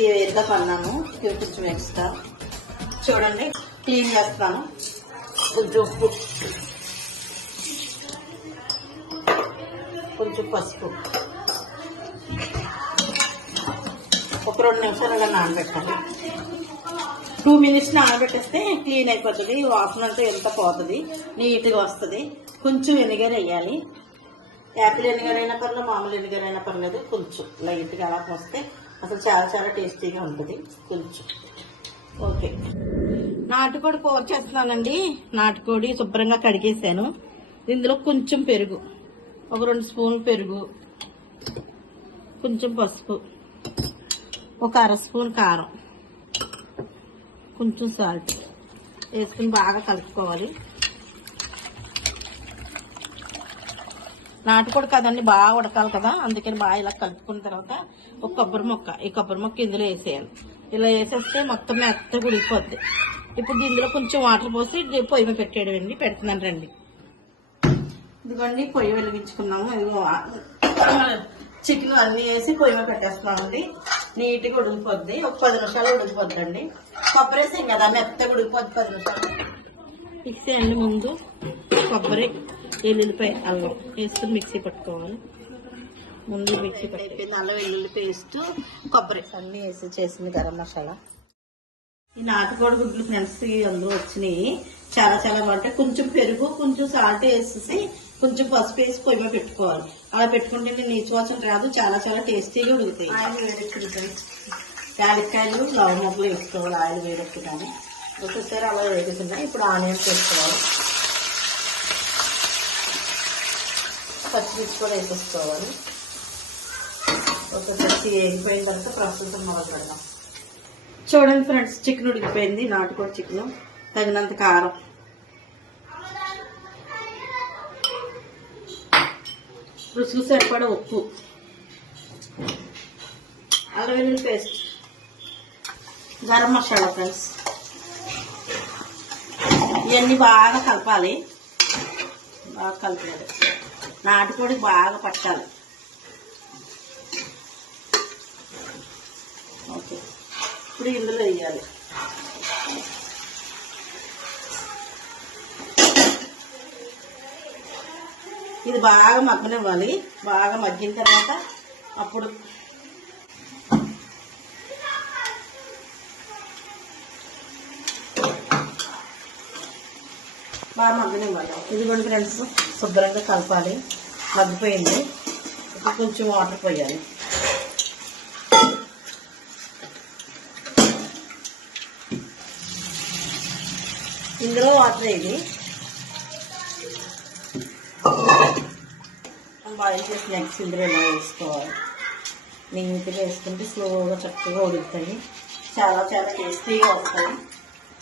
వేరుగా పన్నాను కొంచెం ఎక్స్ట్రా చూడండి. క్లీన్ చేస్తాను. కొంచెం ఉప్పు, కొంచెం పసుపు, ఒక 2 నిమిషాలు అలా నానబెట్టాలి. 2 మినిట్స్ నానబెట్టేస్తే క్లీన్ అయిపోతుంది. వాసన అంతా ఎంత పోతుంది, నీట్గా వస్తుంది. కొంచెం వెనిగర్ వేయాలి. యాపిల్ వెనిగర్ అయినా పర్లేదు, మామూలు వెనిగర్ అయినా పర్లేదు. కొంచెం లైట్గా అలా పోస్తే అసలు చాలా చాలా టేస్టీగా ఉంటుంది. కొంచెం ఓకే. నాటుకోడి కూర చేస్తున్నానండి. నాటుకోడి శుభ్రంగా కడిగేసాను. ఇందులో కొంచెం పెరుగు, ఒక 2 స్పూన్లు పెరుగు, కొంచెం పసుపు, ఒక 1/2 స్పూన్ కారం, కొంచెం సాల్ట్ వేసుకుని బాగా కలుపుకోవాలి. నాటుకోడి కదండి, బాగా ఉడకాలి కదా, అందుకని బాగా ఇలా కలుపుకున్న తర్వాత ఒక కొబ్బరి ముక్క, ఈ కొబ్బరి ముక్క ఇందులో వేసేయాలి. ఇలా వేసేస్తే మొత్తం మెత్తగా ఉడికిపోద్ది. ఇప్పుడు ఇందులో కొంచెం వాటర్ పోసి పొయ్యి మీద పెట్టేయడం పెడుతున్నాను రండి. ఇదిగోండి పొయ్యి వెలిగించుకున్నాము. ఇదిగో చికెన్ అన్నీ వేసి పొయ్యి మీద పెట్టేస్తున్నామండి. నీట్గా ఉడికిపోద్ది. ఒక 10 నిమిషాలు ఉడికిపోద్దండి. కొబ్బరి వేసాం కదా, మెత్తగా ఉడికిపోద్ది 10 నిమిషాలు. మిక్సీ అండి, ముందు కొబ్బరి, వెల్లుల్లిపాయ, అల్లం వేసుకుని మిక్సీ పట్టుకోవాలి. ముందు మిక్సీ పట్టిపోయింది. అల్లం వెల్లుల్లి పేస్ట్, కొబ్బరి అన్నీ వేసి చేసింది గరం మసాలా. ఈ నాటుకోడి గుడ్లు ఫ్రెండ్స్ అందులో వచ్చినాయి. చాలా చాలా బాగుంటాయి. కొంచెం పెరుగు, కొంచెం సాల్ట్ వేసేసి కొంచెం పసుపు వేసి పొయ్యి మీద పెట్టుకోవాలి. అలా పెట్టుకుంటే నీచు వాసన రాదు. చాలా చాలా టేస్టీగా ఉడుకుతాయి. ఆయిల్ వేడెక్కుతాయి. యాలక్కాయలు, లవంగాలు వేసుకోవాలి. ఆయిల్ వేడెక్కుతాను. ఒకసారి అలా వేగుతున్నాయి. ఇప్పుడు ఆనియన్స్ వేసుకోవాలి. పచ్చిమిర్చి కూడా వేసేసుకోవాలి. ఒకసారి వేగిపోయిన తర్వాత ప్రస్తుతం మొదలు పెడదాం. చూడండి ఫ్రెండ్స్, చికెన్ ఉడికిపోయింది. నాటుకోడి చికెన్, తగినంత కారం, రుచికి సరిపడా ఉప్పు, అల్లం వెల్లుల్లి పేస్ట్, గరం మసాలా ఫ్రెండ్స్. ఇవన్నీ బాగా కలపాలి. బాగా కలపాలి. నాటుకోడి బాగా పట్టాలి. ఓకే, ఇప్పుడు ఇందులో వేయాలి. ఇది బాగా మగ్గనివ్వాలి. బాగా మగ్గిన తర్వాత అప్పుడు బాగా మగ్గనివ్వాలి. ఇదిగోండి ఫ్రెండ్స్, శుభ్రంగా కలపాలి. మగ్గిపోయింది. ఇప్పుడు కొంచెం వాటర్ పోయాలి. ఇందులో వాటర్ వేయాలి. బాయిల్ చేసిన ఎగ్స్ ఇందులో ఇలా వేసుకోవాలి. నీట్గా వేసుకుంటే స్లోగా చక్కగా ఉడుకుతాయి. చాలా చాలా టేస్టీగా వస్తాయి.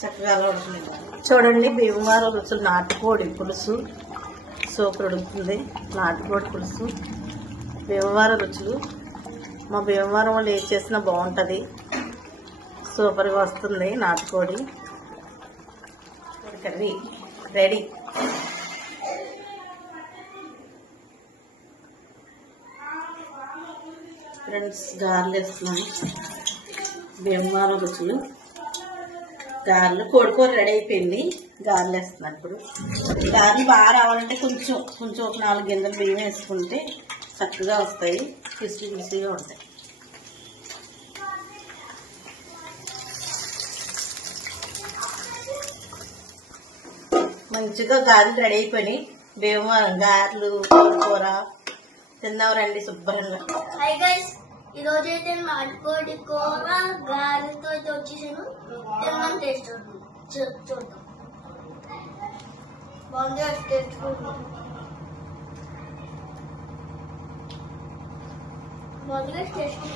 చక్కగా అలా ఉడుకుతాయి. చూడండి, భీమవరం రుచులు నాటుకోడి పులుసు సూపర్ ఉడుకుతుంది. నాటుకోడి పులుసు భీమవరం రుచులు. మా భీమవరం వాళ్ళు ఏది చేసినా బాగుంటుంది. సూపర్గా వస్తుంది నాటుకోడి కర్రీ రెడీ. ఫ్రెండ్స్, గారెలు వేస్తున్నాను. భీమవరం రుచులు గారెలు. కోడికూర రెడీ అయిపోయింది. గారెలు వేస్తున్నాను. ఇప్పుడు గారెలు బాగా రావాలంటే కొంచెం ఒక 4 గింజలు బియ్యం వేసుకుంటే చక్కగా వస్తాయి. క్రిస్పీగా ఉంటాయి. మంచిగా గారెలు రెడీ అయిపోయినాయి. భీమవరం గారెలు, కోడికూర తిందాం రండి శుభ్రంగా. ఈరోజు అయితే నాటుకోడి కూర గారెలతో అయితే వచ్చేసాను. తిన్నాం, టేస్ట్ చూద్దాం. బాగుంది, టేస్ట్ బాగుంది, టేస్ట్